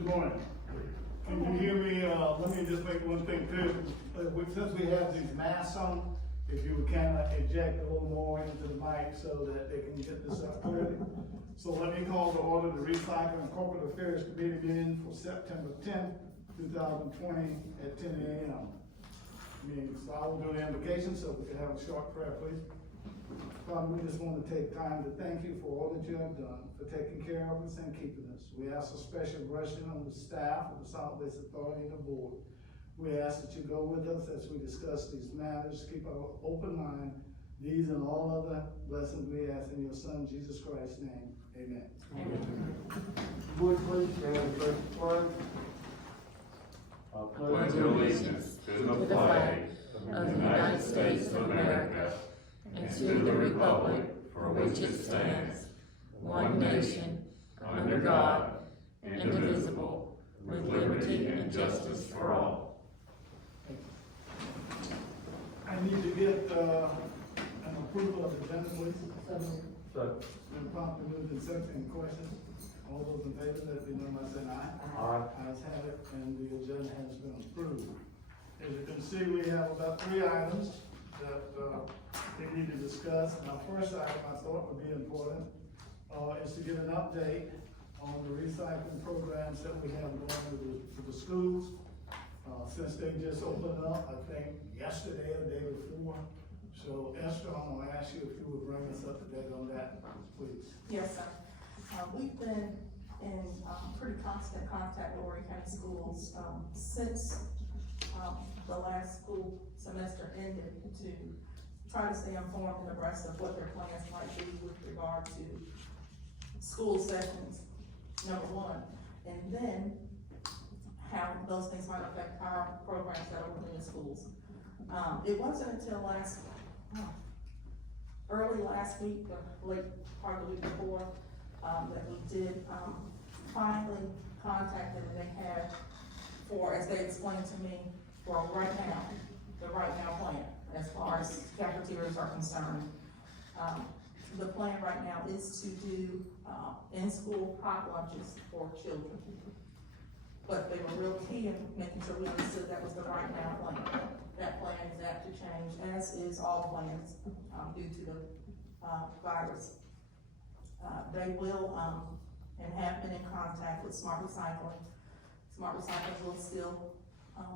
Good morning. Can you hear me? Let me just make one thing clear. Since we have these masks on, if you would kind of eject a little more into the mic so that they can get this up clearly. So let me call to order the Recycling and Corporate Affairs Committee meeting for September 10th, 2020 at 10 a.m. So I will do the invocation, so we can have a short prayer, please. Father, we just want to take time to thank you for all that you have done, for taking care of us and keeping us. We ask a special blessing on the staff of the Solid Waste Authority and the board. We ask that you go with us as we discuss these matters. Keep our open mind. These and all other blessings we ask in your Son, Jesus Christ's name. Amen. Amen. Would please stand for the pledge. I Pledge allegiance to the flag of the United States of America and to the republic for which it stands, one nation, under God, indivisible, with liberty and justice for all. I need to get an approval of the agenda, please. So, Been properly moved and seconded. Any questions? All those in favor, let it be known by saying aye. aye. Ayes have it, and the agenda has been approved. As you can see, we have about 3 items that we need to discuss. And our first item I thought would be important is to get an update on the recycling programs that we have going to the schools. Since they just opened up, I think yesterday or the day before. So Esther, I'm gonna ask you if you would bring us up to date on that, please. Yes, sir. We've been in pretty constant contact with Horry County Schools since the last school semester ended to try to stay informed and abreast of what their plans might be with regard to school sessions, number one, and then how those things might affect our programs that are within the schools. It wasn't until early last week, or late part of the week before, that we did finally contact them, and they had, for, as they explained to me, for right now, the right now plan, as far as cafeterias are concerned. The plan right now is to do in-school hot lunches for children. But they were real key in making sure we understood that was the right now plan. That plan is apt to change, as is all plans, due to the virus. They will, and have been in contact with Smart Recycling. Smart Recycling will still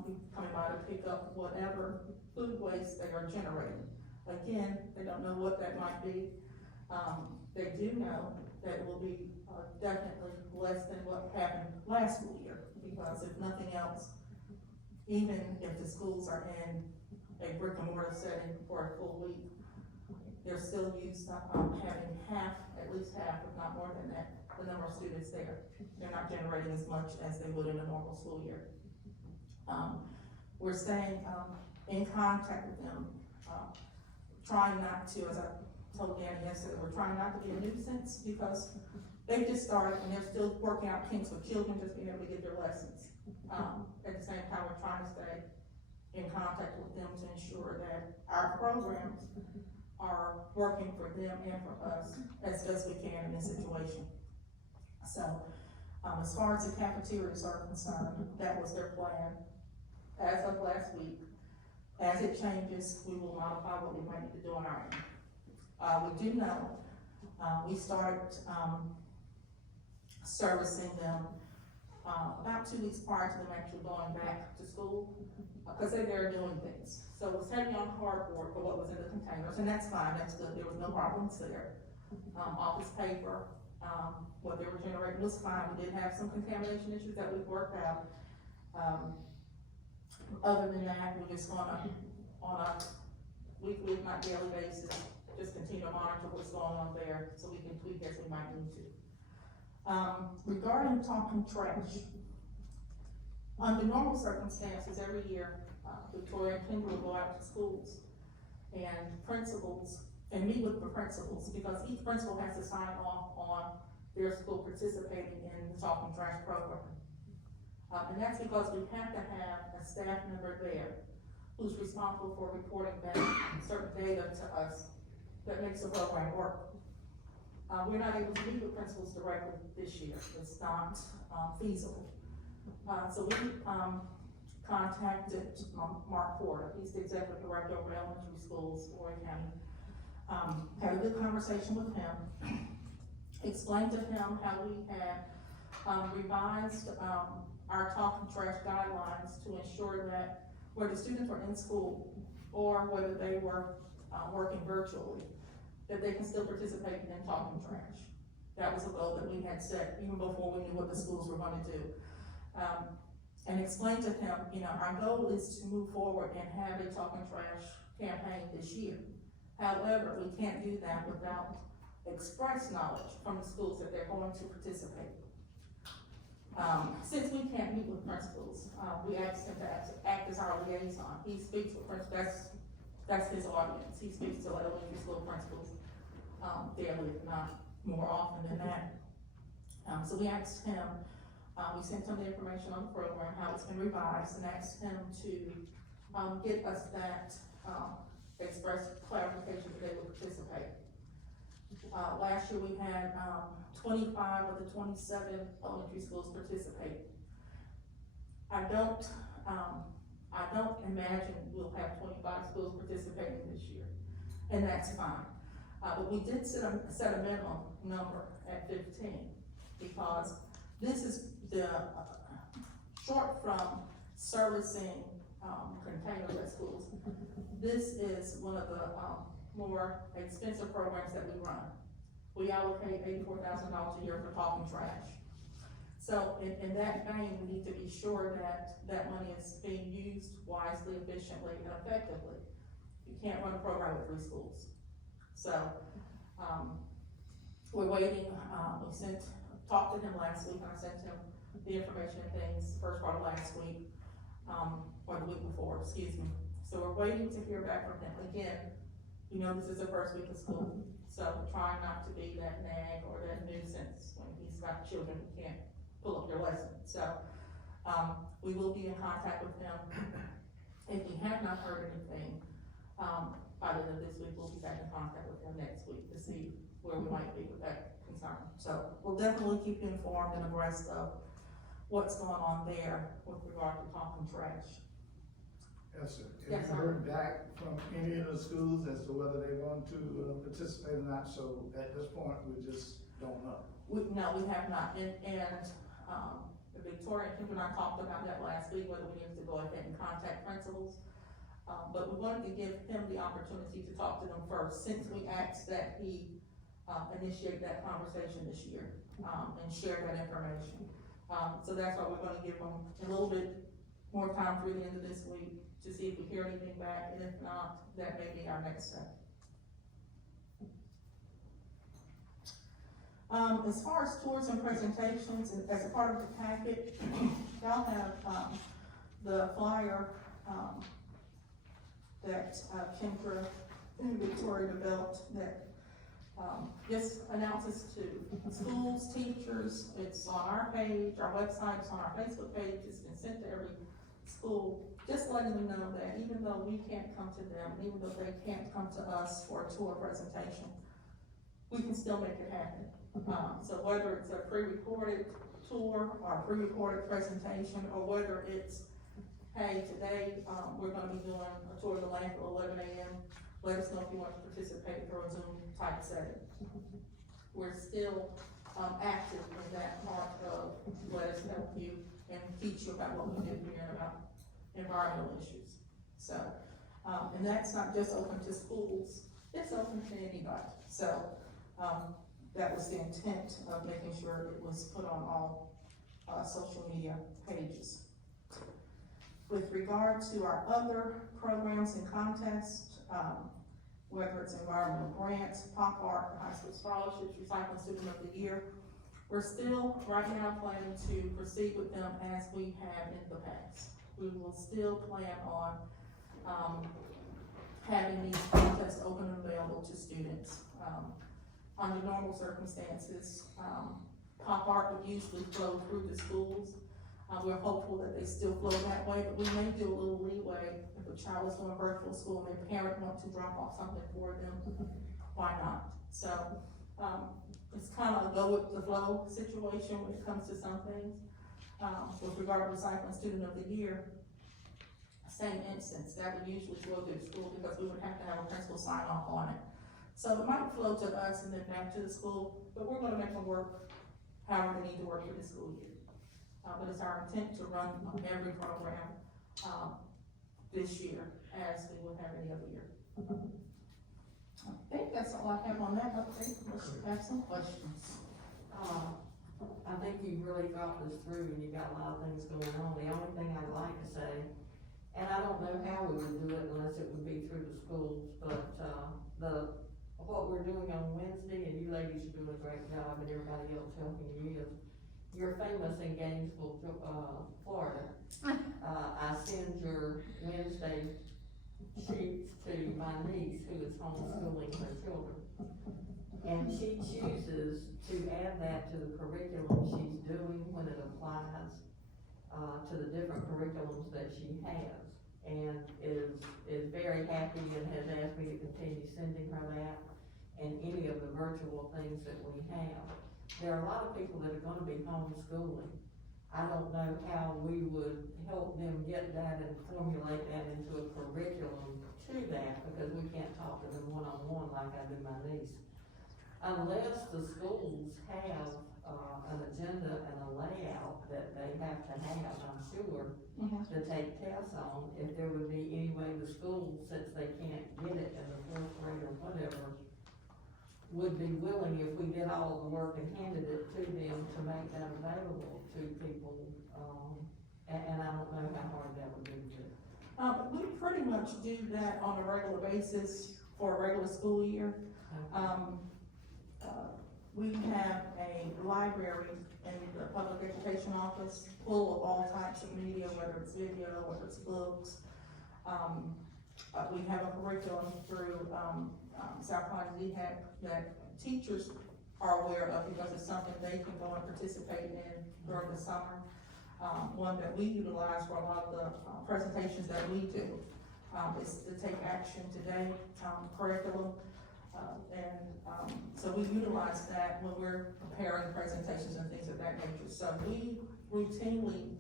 be coming by to pick up whatever food waste they are generating. Again, they don't know what that might be. They do know that it will be definitely less than what happened last school year, because if nothing else, even if the schools are in a brick and mortar setting for a full week, they're still used to having at least half, if not more than that, the number of students there. They're not generating as much as they would in a normal school year. We're staying in contact with them, trying not to, as I told Danny yesterday, we're trying not to be a nuisance, because they just started and they're still working out kinks with children just being able to get their lessons. At the same time, we're trying to stay in contact with them to ensure that our programs are working for them and for us as best we can in this situation. So, as far as the cafeterias are concerned, that was their plan as of last week. As it changes, we will modify what we might need to do on our end. We do know, we started servicing them about 2 weeks prior to them actually going back to school, because they're there doing things. So it was heavy on cardboard for what was in the containers, and that's fine, that's good, there was no problems there. Office paper, what they were generating was fine. We did have some contamination issues that we've worked out. Other than that, we're just gonna, on a weekly, if not daily basis, just continue to monitor what's going on there so we can tweak as we might need to. Regarding talking trash, under normal circumstances, every year, Victoria and Kendra will go out to schools and principals, and meet with the principals, because each principal has to sign off on their school participating in the talking trash program. And that's because we have to have a staff member there who's responsible for reporting back certain data to us that makes the program work. We're not able to meet with principals directly this year. It's not feasible. So we, contacted Mark Porter, he's the executive director of elementary schools, Horry County. Had a good conversation with him, explained to him how we had, revised, our talk and trash guidelines to ensure that whether students were in school or whether they were, working virtually, that they can still participate in talking trash. That was a goal that we had set even before we knew what the schools were gonna do. And explain to him, you know, our goal is to move forward and have a talking trash campaign this year. However, we can't do that without express knowledge from the schools that they're going to participate. Since we can't meet with principals, we asked him to act as our liaison. He speaks with principals, that's his audience. He speaks to elementary school principals, daily, if not more often than that. So we asked him, we sent him the information on the program, how it's been revised, and asked him to get us that express clarification that they would participate. Last year we had 25 of the 27 elementary schools participate. I don't imagine we'll have 25 schools participating this year, and that's fine. But we did set a minimum number at 15, because this is the, short from servicing, containers at schools, this is one of the, more expensive programs that we run. We allocate $84,000 a year for talking trash. So in that vein, we need to be sure that that money is being used wisely, efficiently, and effectively. You can't run a program with 3 schools. So, we're waiting, talked to him last week, and I sent him the information and things, first part of last week, or the week before, excuse me. So we're waiting to hear back from him. Again, you know, this is the first week of school, so trying not to be that nag or that nuisance when he's got children who can't pull up their lesson. So, we will be in contact with him. If we have not heard anything, by the end of this week, we'll be back in contact with him next week to see where we might be with that concern. So we'll definitely keep you informed and abreast of what's going on there with regard to talking trash. Yes, sir. Yes, Have you sir. heard back from any of the schools as to whether they're going to participate or not? So at this point, we just don't know. No, we have not, Victoria and Kim and I talked about that last week, whether we needed to go ahead and contact principals. But we wanted to give him the opportunity to talk to them first, since we asked that he, initiate that conversation this year, and share that information. So that's why we're gonna give him a little bit more time through the end of this week to see if we hear anything back, and if not, that may be our next step. As far as tours and presentations, and as a part of the packet, y'all have, the flyer, that Kendra and Victoria developed that, just announces to schools, teachers. It's on our page, our website, it's on our Facebook page, it's been sent to every school, just letting them know that even though we can't come to them, even though they can't come to us for a tour presentation, we can still make it happen. So whether it's a pre-recorded tour or a pre-recorded presentation, or whether it's, hey, today, we're gonna be doing a tour of the landfill at 11 a.m. Let us know if you want to participate through a Zoom type setting. We're still, active in that part of let us help you and teach you about what we do here and about environmental issues. So, and that's not just open to schools, it's open to anybody. So, that was the intent of making sure it was put on all, social media pages. With regard to our other programs and contests, whether it's environmental grants, pop art, high school scholarships, recycling student of the year, we're still right now planning to proceed with them as we have in the past. We will still plan on, having these contests open and available to students. Under normal circumstances, pop art would usually flow through the schools. We're hopeful that they still flow that way, but we may do a little leeway if a child is doing virtual school and their parent wants to drop off something for them, why not? So, it's kind of a go with the flow situation when it comes to some things. With regard to recycling student of the year, same instance, that would usually flow through the school because we would have to have a principal sign off on it. So it might flow to us and then back to the school, but we're gonna make them work however they need to work for the school year. But it's our intent to run every program, this year as we would have any other year. I think that's all I have on that update, unless you have some questions. I think you really thought this through and you got a lot of things going on. The only thing I'd like to say, and I don't know how we would do it unless it would be through the schools, but, what we're doing on Wednesday, and you ladies are doing a great job and everybody else helping you, is you're famous in Gainesville, Florida. I send your Wednesday sheets to my niece who is homeschooling her children. And she chooses to add that to the curriculum she's doing when it applies, to the different curriculums that she has. And is very happy and has asked me to continue sending her that and any of the virtual things that we have. There are a lot of people that are gonna be homeschooling. I don't know how we would help them get that and formulate that into a curriculum to that, because we can't talk to them one-on-one like I do my niece. Unless the schools have, an agenda and a layout that they have to have, I'm sure, to take tests on, if there would be any way the school, since they can't get it in the fourth grade or whatever, would be willing, if we did all the work and handed it to them, to make that available to people, and I don't know how hard that would be to do. We pretty much do that on a regular basis for a regular school year. We have a library in the public education office full of all types of media, whether it's video, whether it's books. We have a curriculum through, South Carolina DHEC that teachers are aware of because it's something they can go and participate in during the summer. One that we utilize for a lot of the presentations that we do, is the Take Action Today curriculum. So we utilize that when we're preparing presentations and things of that nature. So we routinely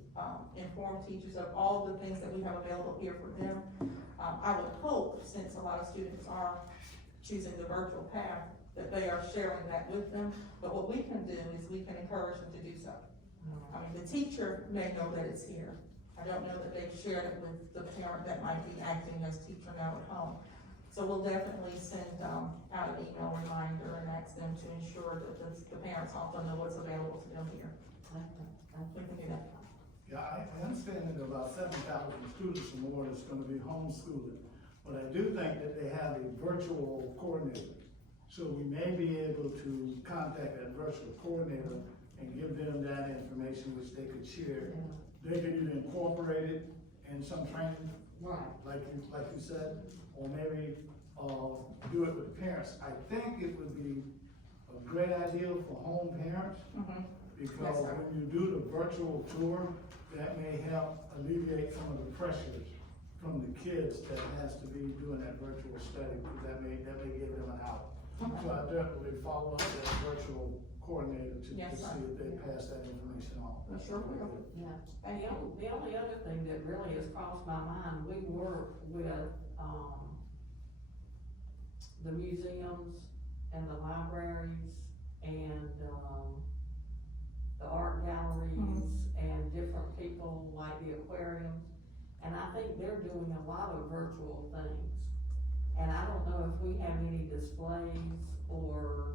inform teachers of all the things that we have available here for them. I would hope, since a lot of students are choosing the virtual path, that they are sharing that with them. But what we can do is we can encourage them to do so. I mean, the teacher may know that it's here. I don't know that they've shared it with the parent that might be acting as teacher now at home. So we'll definitely send out an email reminder and ask them to ensure that the parents also know what's available to them here. We can do that. Yeah, I understand that about 7,000 students or more is gonna be homeschooling, but I do think that they have a virtual coordinator. So we may be able to contact that virtual coordinator and give them that information which they could share. They could either incorporate it in some training, Right. like you said, or maybe, do it with parents. I think it would be a great idea for home parents, because Yes, sir. when you do the virtual tour, that may help alleviate some of the pressures from the kids that has to be doing that virtual study, because that may give them an out. So I definitely follow up with that virtual coordinator to Yes, sir. see if they pass that information on. We sure will. Yeah. Thank you. The only other thing that really has crossed my mind, we work with, the museums and the libraries and, the art galleries and different people like the aquariums. And I think they're doing a lot of virtual things. And I don't know if we have any displays or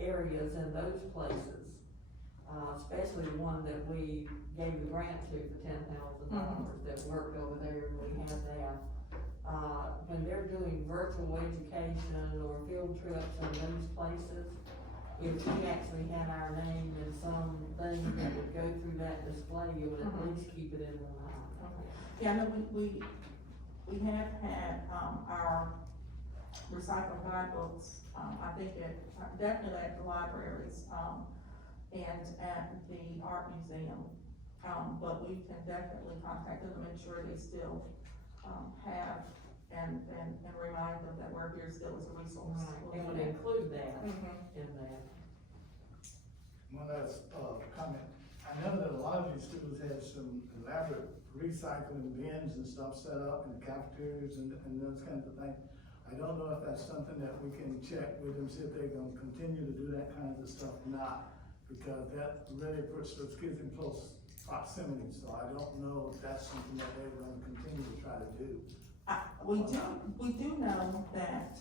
areas in those places, especially the one that we gave the grant to for $10,000 that worked over there, and we had that. When they're doing virtual education or field trips in those places, if we actually had our name in something that would go through that display, it would at least keep it in the line. Yeah, no, we have had, our recycling guidebooks, I think definitely at the libraries, and at the art museum. But we can definitely contact them to make sure they still, have, and remind them that we're here still as a resource. We'll It do would that. include that Mhm. in there. One last, comment. I know that a lot of these schools have some elaborate recycling bins and stuff set up in the cafeterias and those kinds of things. I don't know if that's something that we can check with them, see if they're gonna continue to do that kind of stuff or not, because that really puts those kids in close proximity, so I don't know if that's something that they're gonna continue to try to do. We do know that,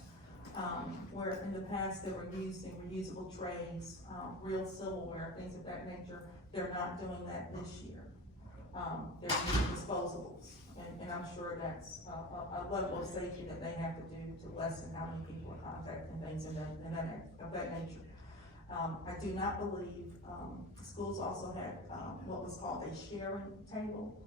where in the past they were using reusable trays, real silverware, things of that nature, they're not doing that this year. They're using disposables, and I'm sure that's a level of safety that they have to do to lessen how many people are contacting things of that nature. I do not believe, schools also had, what was called a sharing table.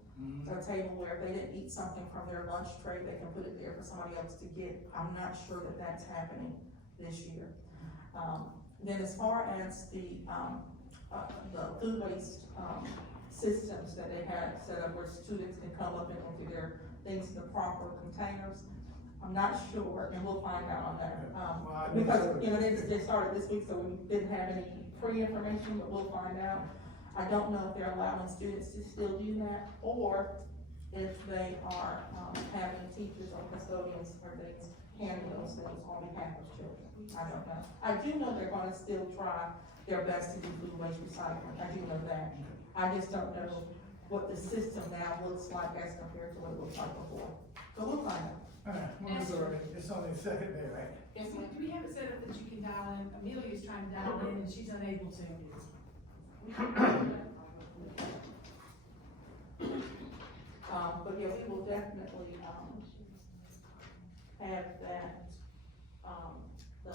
A table where if they didn't eat something from their lunch tray, they can put it there for somebody else to get. I'm not sure that that's happening this year. Then as far as the food waste, systems that they have set up where students can come up and empty their things in the proper containers, I'm not sure, and we'll find out on that. Because, you know, they started this week, so we didn't have any pre-information, but we'll find out. I don't know if they're allowing students to still do that, or if they are, having teachers or custodians or things handle those things on behalf of children. I don't know. I do know they're gonna still try their best to do food waste recycling. I do know that. I just don't know what the system now looks like as compared to what it looked like before. But we'll find out. Alright, it's only the second day, right? Yes, we have it set up that you can dial in. Amelia's trying to dial in and she's unable to. But yeah, we will definitely, have that, the,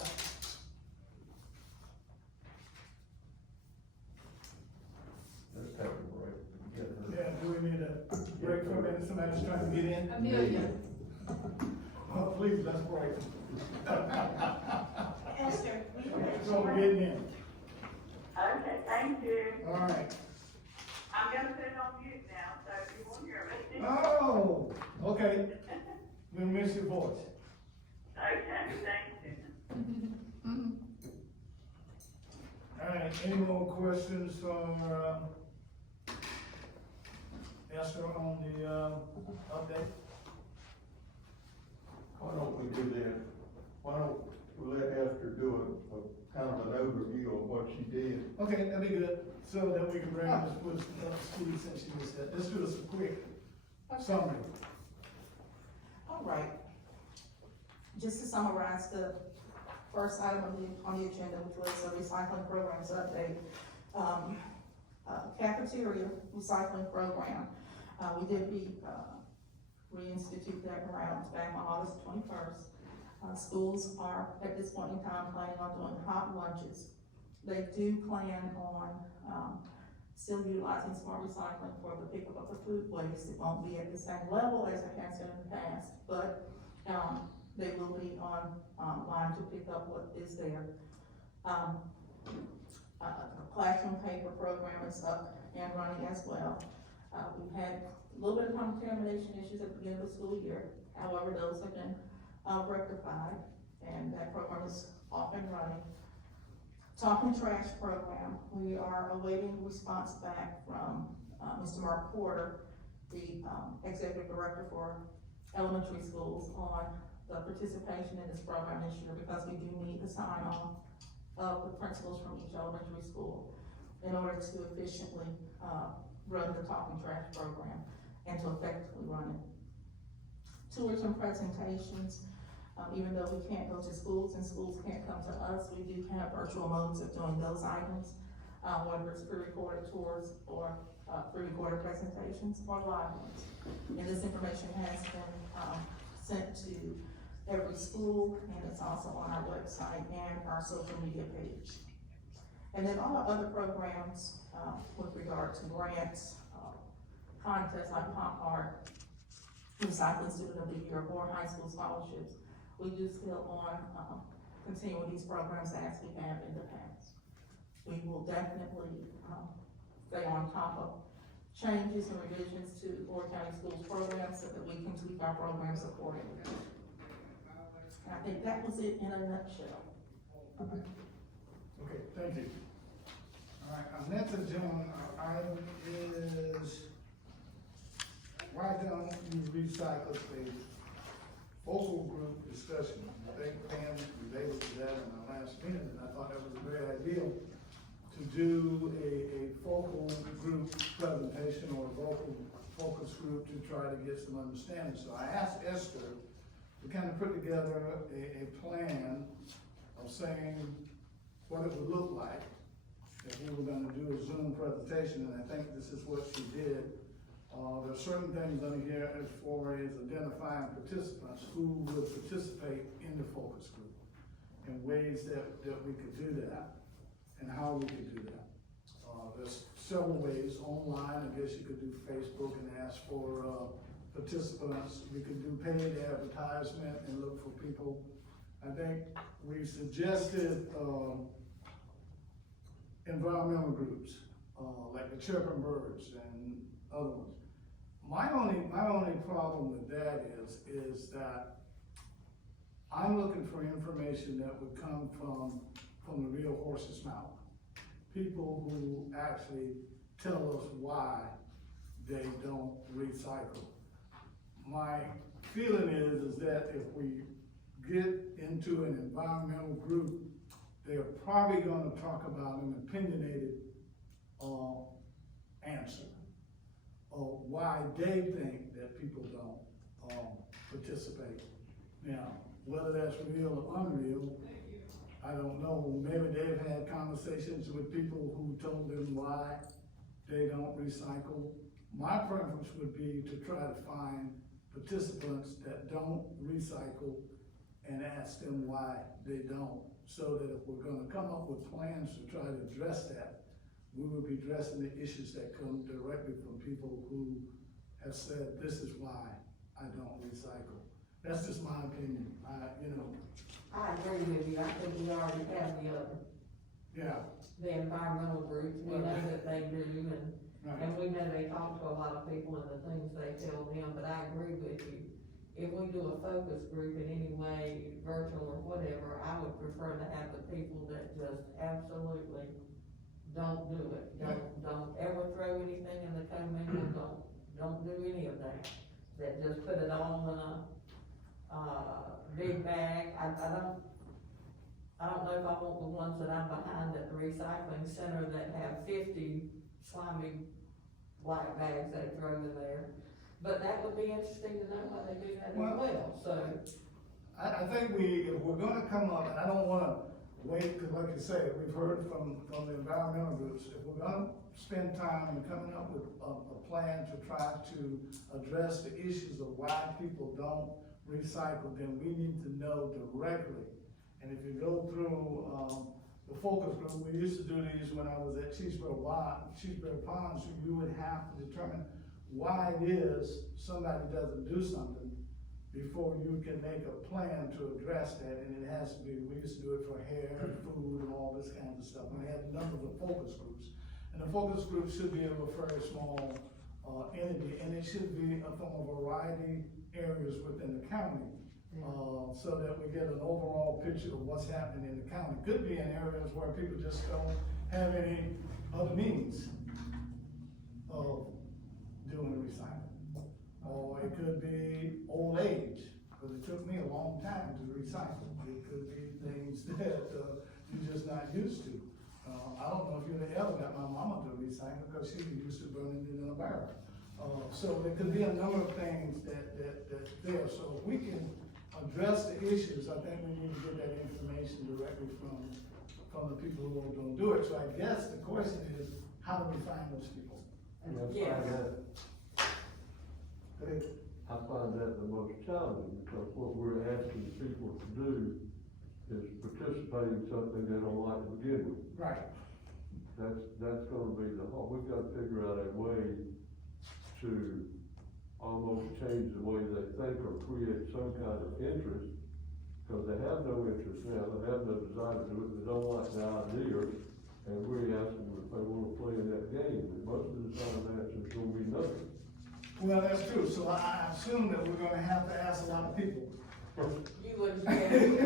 Let's take a break. Get her. Yeah, do we need a break for a minute, somebody's trying to get in? Amelia, Oh, please, let's break. Esther, So we're getting in, okay, thank you. alright. I'm gonna put it on mute now, so you won't hear me. Oh, okay, we miss your voice. Okay, thank you. Alright, any more questions for, Esther on the, update? Why don't we do this? Why don't we let Esther do a kind of an overview of what she did? Okay, that'd be good, so that we can bring this with, Steve since she was here. Let's do this a quick summary. all right. Just to summarize the first item on the agenda, which was the recycling programs update. Cafeteria recycling program, we did reinstitute that around back on August 21st. Schools are, at this point in time, planning on doing hot lunches. They do plan on, still utilizing smart recycling for the pickup of the food waste. It won't be at the same level as it has been in the past, but, they will be on, line to pick up what is there. Classroom paper program is up and running as well. We've had a little bit of contamination issues at the beginning of the school year. However, those have been, rectified, and that program is off and running. Talking Trash program, we are awaiting response back from, Mr. Mark Porter, the, executive director for elementary schools, on the participation in this program this year, because we do need the sign off of the principals from each elementary school in order to efficiently, run the Talking Trash program and to effectively run it. Tours and presentations, even though we can't go to schools and schools can't come to us, we do have virtual modes of doing those items, whether it's pre-recorded tours or, pre-recorded presentations or live ones. And this information has been, sent to every school, and it's also on our website and our social media page. And then all our other programs, with regard to grants, contests like Pop Art, Recycling Student of the Year, or high school scholarships, we do still on, continue with these programs as we have in the past. We will definitely, stay on top of changes and revisions to Lord County Schools programs so that we can tweak our programs accordingly. And I think that was it in a nutshell. Okay, thank you. Alright, our next agenda item is, why don't you recycle the focal group discussion? I think Pam related to that in our last meeting, and I thought that was a great idea to do a focal group presentation or a vocal focus group to try to get some understanding. So I asked Esther to kind of put together a plan of saying what it would look like if we were gonna do a Zoom presentation, and I think this is what she did. There's certain things under here as far as identifying participants who would participate in the focus group, and ways that we could do that, and how we could do that. There's several ways online. I guess you could do Facebook and ask for, participants. We could do paid advertisement and look for people. I think we suggested, environmental groups, like the Chirping Birds and other ones. My only problem with that is that I'm looking for information that would come from the real horse's mouth. People who actually tell us why they don't recycle. My feeling is that if we get into an environmental group, they're probably gonna talk about an opinionated, answer of why they think that people don't, participate. Now, whether that's real or unreal, I don't know. Maybe they've had conversations with people who told them why they don't recycle. My preference would be to try to find participants that don't recycle and ask them why they don't, so that if we're gonna come up with plans to try to address that, we will be addressing the issues that come directly from people who have said, this is why I don't recycle. That's just my opinion. I agree with you, I think we already have Yeah, the environmental groups, we know that they do, right. and we know they talk to a lot of people and the things they tell them, but I agree with you. If we do a focus group in any way, virtual or whatever, I would prefer to have the people that just absolutely don't do it. Don't ever throw anything in the commingle, don't do any of that. That just put it all in a, big bag. I don't know if I want the ones that I'm behind at the recycling center that have 50 slimy black bags they throw in there. But that would be interesting to know how they do that as well, so. I think if we're gonna come up, and I don't wanna wait, cause like you say, we've heard from the environmental groups, if we're gonna spend time in coming up with a plan to try to address the issues of why people don't recycle, then we need to know directly. And if you go through, the focus group, we used to do these when I was at Cheeseburg Pond, so you would have to determine why it is somebody doesn't do something before you can make a plan to address that, and it has to be, we used to do it for hair and food and all this kind of stuff. We had a number of focus groups, and the focus group should be of a very small entity, and it should be from a variety areas within the county, so that we get an overall picture of what's happening in the county. Could be in areas where people just don't have any other means of doing recycling. Or it could be old age, because it took me a long time to recycle. It could be things that you're just not used to. I don't know if you'd ever got my mama to recycle, because she was used to burning it in a barrel. So there could be a number of things that there. So if we can address the issues, I think we need to get that information directly from the people who are gonna do it. So I guess the question is, how do we find those people? Yes. I find that the most challenging, because what we're asking people to do is participate in something they don't like to begin with. Right. That's gonna be we've gotta figure out a way to almost change the way they think or create some kind of interest, because they have no interest now, they have no desire to do it, they don't like the idea, and we're asking them if they wanna play in that game, and most of the time the answer is gonna be nothing. Well, that's true, so I assume that we're gonna have to ask a lot of people. You would, yeah, you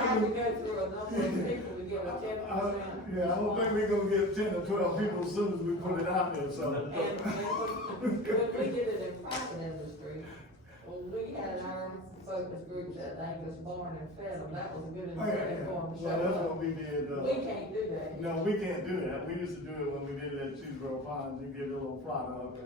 have to go through a number of people to get give a 10%. Yeah, I don't think we're gonna get 10 or 12 people as soon as we put it out there, so. And when we did it in private industry, when we had our focus groups at Angus Barn and fed them, that was a good Oh, yeah, incentive for them to well, show that's what up. we did, We can't do that. no, we can't do that, we used to do it when we did it at Cheeseboro Pond, you get a little product,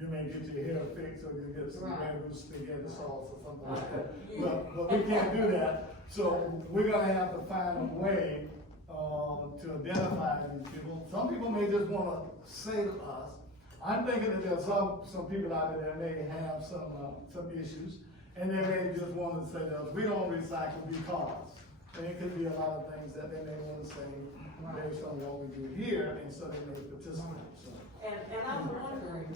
you may get your hair fixed, or you get some Right. mango spaghetti sauce or something like Okay. that. But we can't do that, so we're gonna have to find a way, to identify these people. Some people may just wanna say to us, I'm thinking that there's some people out there that may have some issues, and they may just wanna say to us, we don't recycle because. And it could be a lot of things that they may wanna say based on what we do here, and so they may participate, so. And I'm wondering,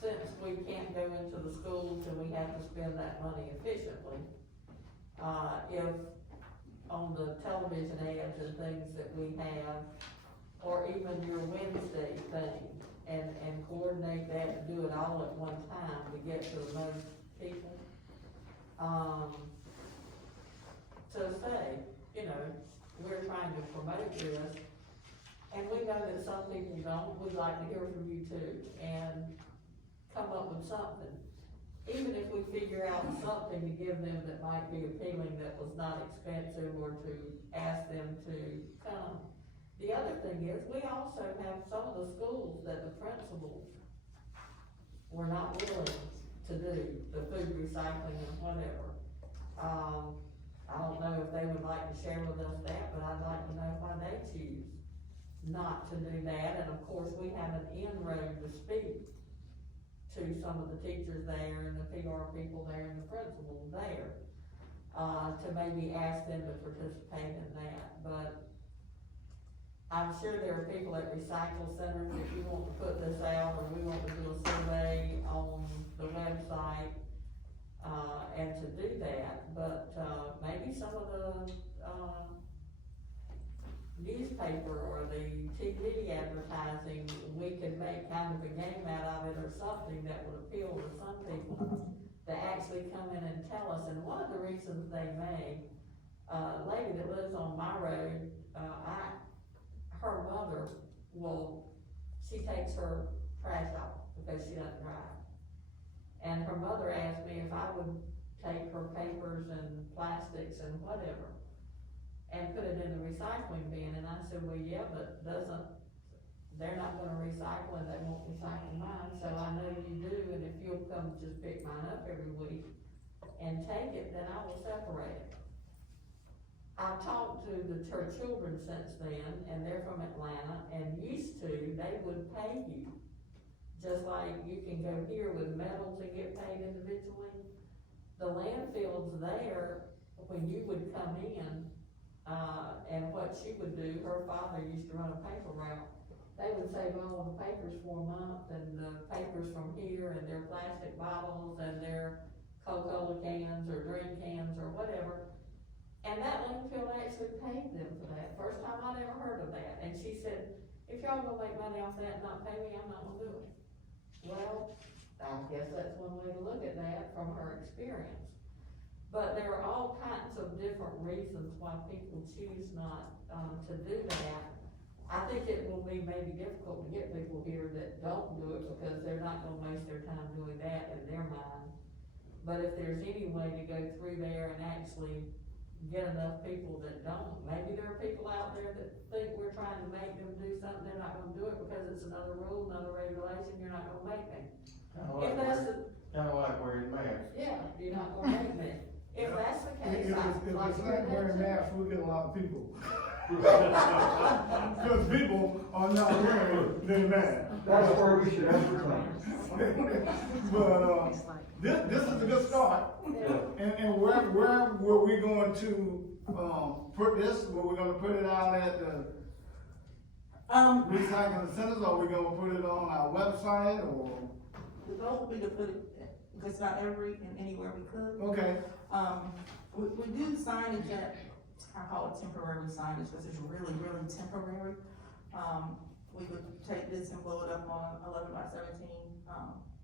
since we can't go into the schools and we have to spend that money efficiently, if on the television ads and things that we have, or even your Wednesday thing, and coordinate that and do it all at one time to get to the most people. To say, you know, we're trying to promote this, and we know that some people don't, we'd like to hear from you too, and come up with something. Even if we figure out something to give them that might be appealing, that was not expensive, or to ask them to come. The other thing is, we also have some of the schools that the principals were not willing to do, the food recycling and whatever. I don't know if they would like to share with us that, but I'd like to know why they choose not to do that, and of course, we have an inroad to speak to some of the teachers there, and the PR people there, and the principals there, to maybe ask them to participate in that, but I'm sure there are people at recycle centers, if you want to put this out, or we want to do a survey on the website, and to do that, but, maybe some of the, newspaper or the TV advertising, we could make kind of a game out of it, or something that would appeal to some people to actually come in and tell us. And one of the reasons they may, a lady that lives on my road, her mother she takes her trash out because she doesn't drive. And her mother asked me if I would take her papers and plastics and whatever, and put it in the recycling bin, and I said, well, yeah, but they're not gonna recycle, and they won't recycle mine, so I know you do, and if you'll come just pick mine up every week and take it, then I will separate it. I've talked to her children since then, and they're from Atlanta, and used to, they would pay you, just like you can go here with metals and get paid individually. The landfills there, when you would come in, and what she would do, her father used to run a paper route. They would save all of the papers for a month, and the papers from here, and their plastic bottles, and their Coca-Cola cans, or drink cans, or whatever. And that landfill actually paid them for that. First time I'd ever heard of that. And she said, if y'all gonna make money off that and not pay me, I'm not gonna do it. Well, I guess that's one way to look at that from her experience. But there are all kinds of different reasons why people choose not, to do that. I think it will be maybe difficult to get people here that don't do it, because they're not gonna waste their time doing that in their mind. But if there's any way to go through there and actually get enough people that don't, maybe there are people out there that think we're trying to make them do something, they're not gonna do it because it's another rule, another regulation, you're not gonna make me. If that's Kinda like wearing masks. yeah, you're not gonna make me. If that's the case, If I'd it's like to like hear wearing that masks, we'll get a lot of people. Cause people are not wearing their masks. That's where we should advertise. But, this is a good start. And where were we going to, put this? Were we gonna put it out at the recycling centers, or are we gonna put it on our website, or? The goal would be to put it, because not every and anywhere we could. Okay, We do signage at, I call it temporary signage, because it's really, really temporary. We would take this and blow it up on 11x17,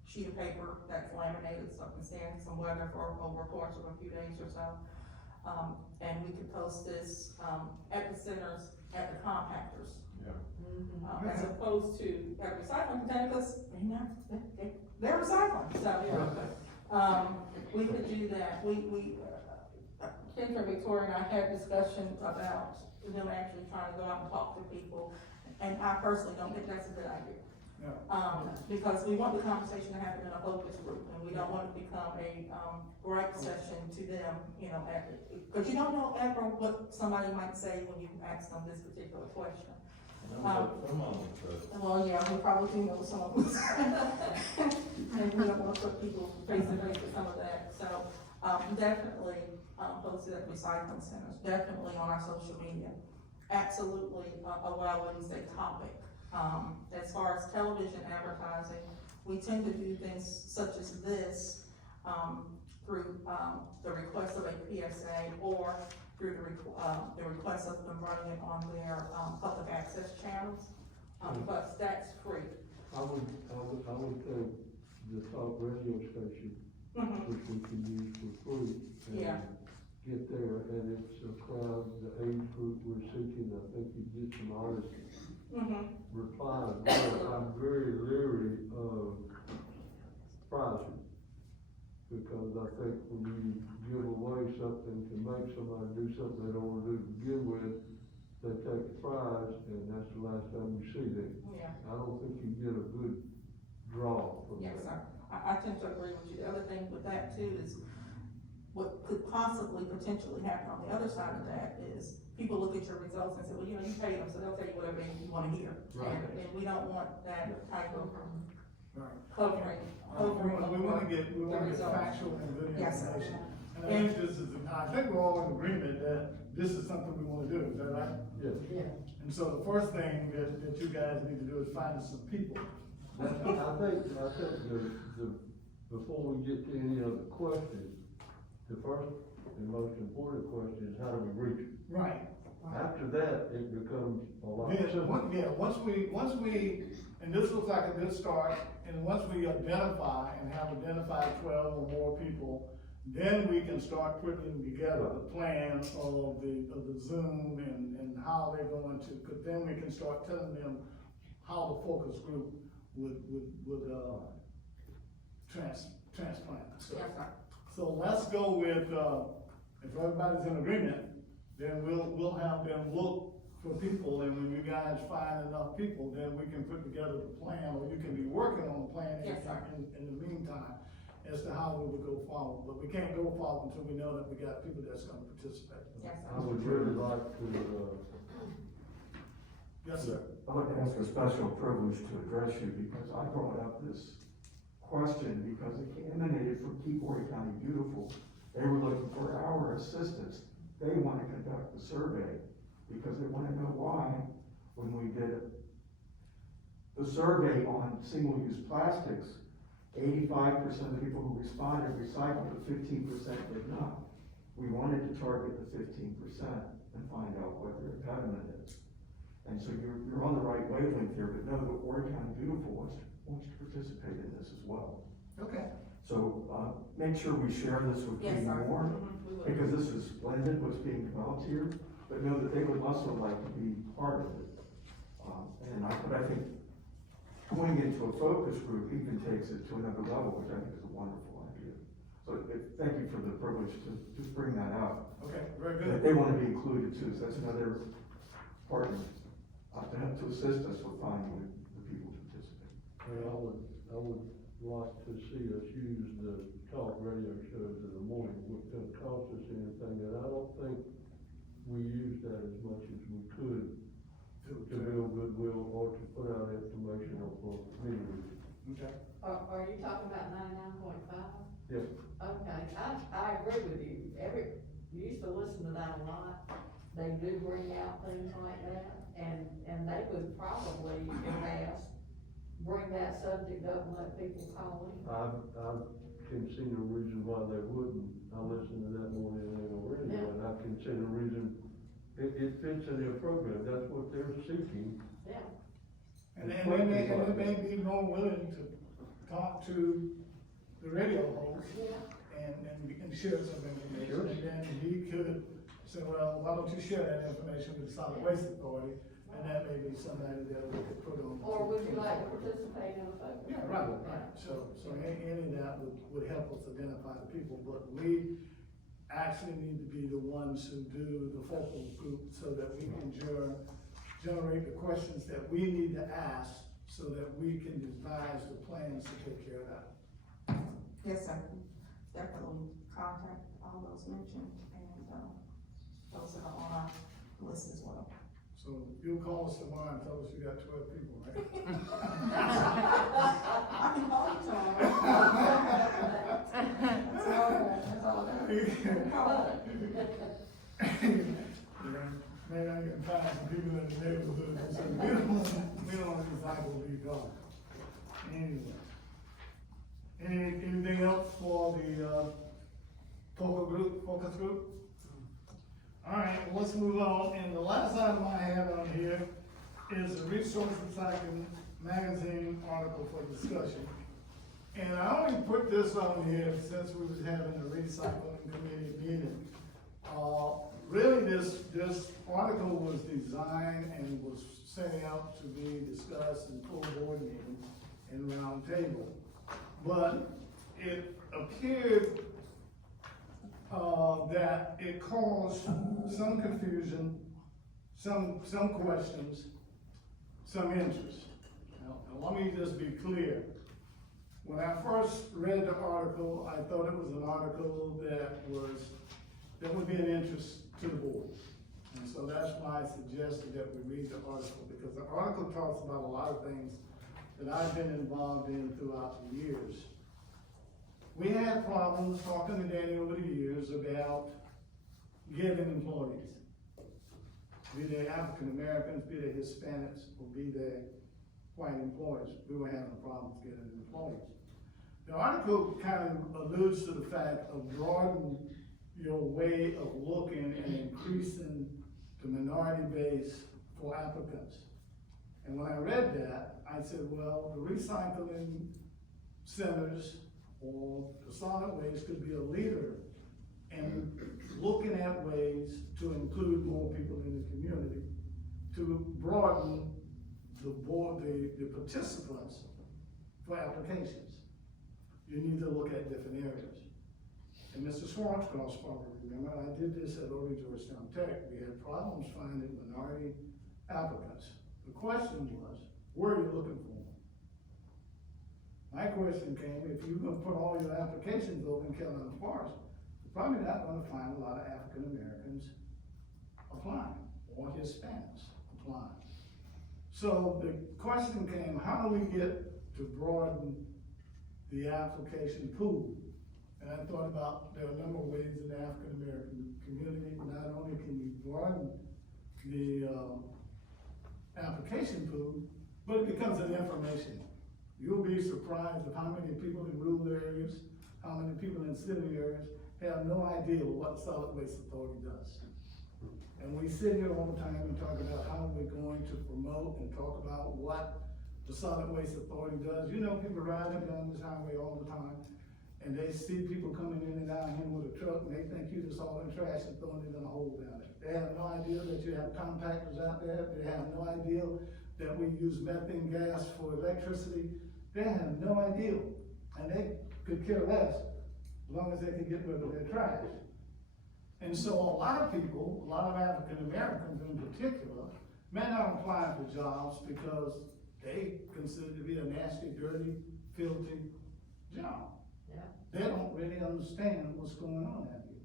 sheet of paper that's laminated, so it can stand some weather for over a course of a few days or so. And we could post this, at the centers, at the compactors. Yeah. As opposed to at recycling container, because they're recycling, so, we could do that. Ken from Victoria and I had discussion about them actually trying to go out and talk to people, and I personally don't think that's a good idea. Yeah. Because we want the conversation to happen in a focus group, and we don't want it to become a, gripe session to them, because you don't know ever what somebody might say when you ask them this particular question. Well, yeah, we probably do know some of them. And we don't wanna put people face to face with some of that, so, definitely, posted at recycling centers, definitely on our social media. Absolutely, a what I wouldn't say topic. As far as television advertising, we tend to do things such as this, through, the request of a PSA or through the request of them running it on their, public access channels, because that's free. I would think the talk radio station, which we can use for free. Yeah. Get there, and it's a crowd, the age group we're seeking, I think you get some honest replies. But I'm very leery of pricing, because I think when you give away something to make somebody do something they don't wanna do to begin with, they take the prize, and that's the last time you see them. Yeah. I don't think you get a good draw from that. Yes, sir. I tend to agree with you. The other thing with that too is what could possibly potentially happen on the other side of that is people look at your results and say, well, you paid them, so they'll tell you whatever you wanna hear. Right. And we don't want that type of Right. covering. We wanna get the results. factual and good Yes, sir. information. And I think this is, I think we're all in agreement that this is something we wanna do, is that right? Yes. And so the first thing that you guys need to do is find us some people. I think before we get to any other questions, the first and most important question is how do we reach it? Right. After that, it becomes a lot Yeah, simpler. once we, and this looks like a good start, and once we identify and have identified 12 or more people, then we can start putting together the plan of the Zoom and how they're going to, cause then we can start telling them how the focus group would transplant. Yes, sir. So let's go with, if everybody's in agreement, then we'll have them look for people, and when you guys find enough people, then we can put together the plan, or you can be working on the plan Yes, sir. in the meantime, as to how we would go forward, but we can't go forward until we know that we got people that's gonna participate. Yes, sir. I would really like to, Yes, sir. I'd like to ask a special privilege to address you because I brought up this question because it emanated from Peoria County Beautiful. They were looking for our assistance. They want to conduct the survey because they want to know why, when we did the survey on single-use plastics, 85% of the people who responded recycled, but 15% did not. We wanted to target the 15% and find out what their impediment is. And so you're on the right wavelength here, but know that Peoria County Beautiful wants to participate in this as well. Okay. So, make sure we share this with Yes, Katie sir. Moore, We will. because this is splendid what's being developed here, but know that they would also like to be part of it. But I think going into a focus group even takes it to another level, which I think is a wonderful idea. So, thank you for the privilege to just bring that out. Okay, very That good. they want to be included too, so that's another partner, to assist us with finding the people to participate. I would like to see us use the talk radio shows in the morning, which doesn't cost us anything, and I don't think we use that as much as we could to build goodwill or to put out information for many reasons. Okay. Are you talking about 99.5? Yes. Okay, I agree with you. You used to listen to that a lot. They do bring out things like that, and they would probably, if asked, bring that subject up and let people call in. I can see no reason why they wouldn't. I listen to that more than anything on radio, Yeah. and I can see no reason, it fits in their program, that's what they're seeking. Yeah, And they may be more willing to talk to the radio host yeah. and share some information. Sure. And then he could say, well, why don't you share that information with the Solid Waste Authority? And that may be somebody that we could put on. Or would you like to participate in a vote? Yeah, right. So any of that would help us identify the people, but we actually need to be the ones who do the focal group so that we can generate the questions that we need to ask so that we can devise the plans to take care of that. Yes, sir. Definitely contact all those mentioned, and, those that are on our list as well. So you'll call us tomorrow and tell us you got 12 people, right? I can call you tomorrow. That's all Maybe I can find some people in the neighborhood and say, we don't want this cycle to be gone. Anyway. Anything else for the, focus group? All right, well, let's move on, and the last item I have on here is the Resource Recycling Magazine article for discussion. And I only put this on here since we was having a recycling committee meeting. Really, this article was designed and was sent out to be discussed in full board meeting and round table. But it appeared that it caused some confusion, some questions, some interest. Now, let me just be clear. When I first read the article, I thought it was an article that would be an interest to the board. And so that's why I suggested that we read the article, because the article talks about a lot of things that I've been involved in throughout the years. We had problems talking to Danny over the years about getting employees. Be they African Americans, be they Hispanics, or be they white employees. We were having problems getting employees. The article kind of alludes to the fact of broadening your way of looking and increasing the minority base for applicants. And when I read that, I said, well, the recycling centers or the solid waste could be a leader in looking at ways to include more people in the community, to broaden the participants for applications. You need to look at different areas. And Mr. Schwarzkopf probably remember, I did this at Early Georgetown Tech. We had problems finding minority applicants. The question was, where are you looking for them? My question came, if you're gonna put all your applications over in Carolina Forest, you're probably not gonna find a lot of African Americans applying, or Hispanics applying. So the question came, how do we get to broaden the application pool? And I thought about, there are a number of ways in the African American community. Not only can you broaden the application pool, but it becomes an information. You'll be surprised of how many people in rural areas, how many people in city areas have no idea what Solid Waste Authority does. And we sit here all the time and talk about how we're going to promote and talk about what the Solid Waste Authority does. You know, people riding down this highway all the time, and they see people coming in and out here with a truck, and they think you just hauling trash and throwing it in a hole down there. They have no idea that you have compactors out there. They have no idea that we use methane gas for electricity. They have no idea, and they could care less as long as they can get rid of their trash. And so a lot of people, a lot of African Americans in particular, may not apply for jobs because they consider it to be a nasty, dirty, filthy job. Yeah. They don't really understand what's going on out here.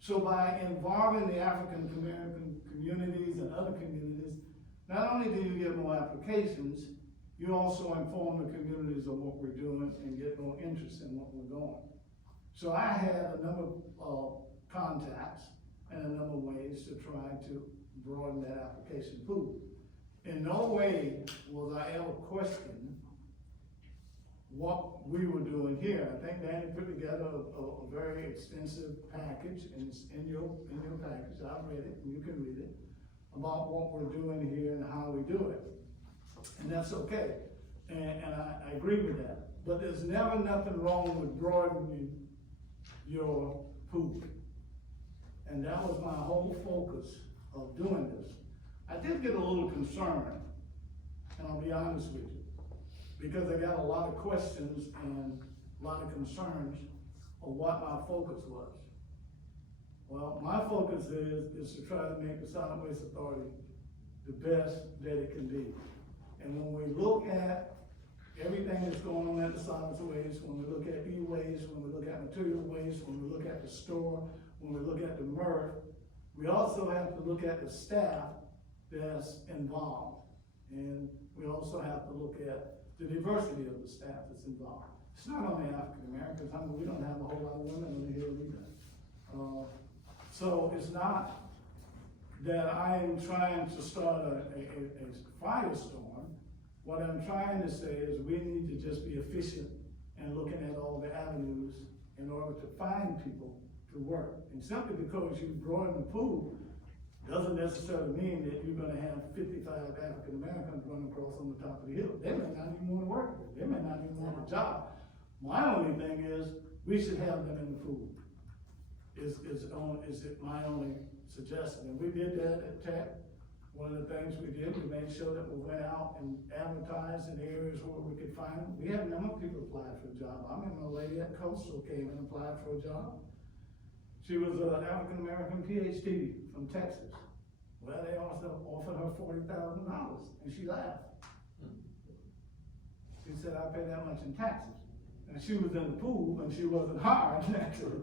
So by involving the African American communities and other communities, not only do you get more applications, you also inform the communities of what we're doing and get more interest in what we're doing. So I had a number of contacts and a number of ways to try to broaden that application pool. In no way was I ever questioned what we were doing here. I think Danny put together a very extensive package, and it's in your package. I've read it, and you can read it, about what we're doing here and how we do it. And that's okay, and I agree with that. But there's never nothing wrong with broadening your pool. And that was my whole focus of doing this. I did get a little concerned, and I'll be honest with you, because I got a lot of questions and a lot of concerns of what my focus was. Well, my focus is to try to make the Solid Waste Authority the best that it can be. And when we look at everything that's going on at the solid waste, when we look at e-waste, when we look at material waste, when we look at the store, when we look at the MRF, we also have to look at the staff that's involved. And we also have to look at the diversity of the staff that's involved. It's not only African Americans. I mean, we don't have a whole lot of women in here either. So it's not that I am trying to start a firestorm. What I'm trying to say is we need to just be efficient in looking at all the avenues in order to find people to work. And simply because you broaden the pool doesn't necessarily mean that you're gonna have 55 African Americans running across on the top of the hill. They may not even wanna work there. They may not even want a job. My only thing is, we should have them in the pool. Is it my only suggestion? And we did that at Tech. One of the things we did, we made sure that we went out and advertised in areas where we could find them. We had a number of people apply for a job. I remember a lady at Coastal came and applied for a job. She was an African American PhD from Texas. Well, they also offered her $40,000 and she laughed. She said, I pay that much in taxes. And she was in the pool and she wasn't hired naturally,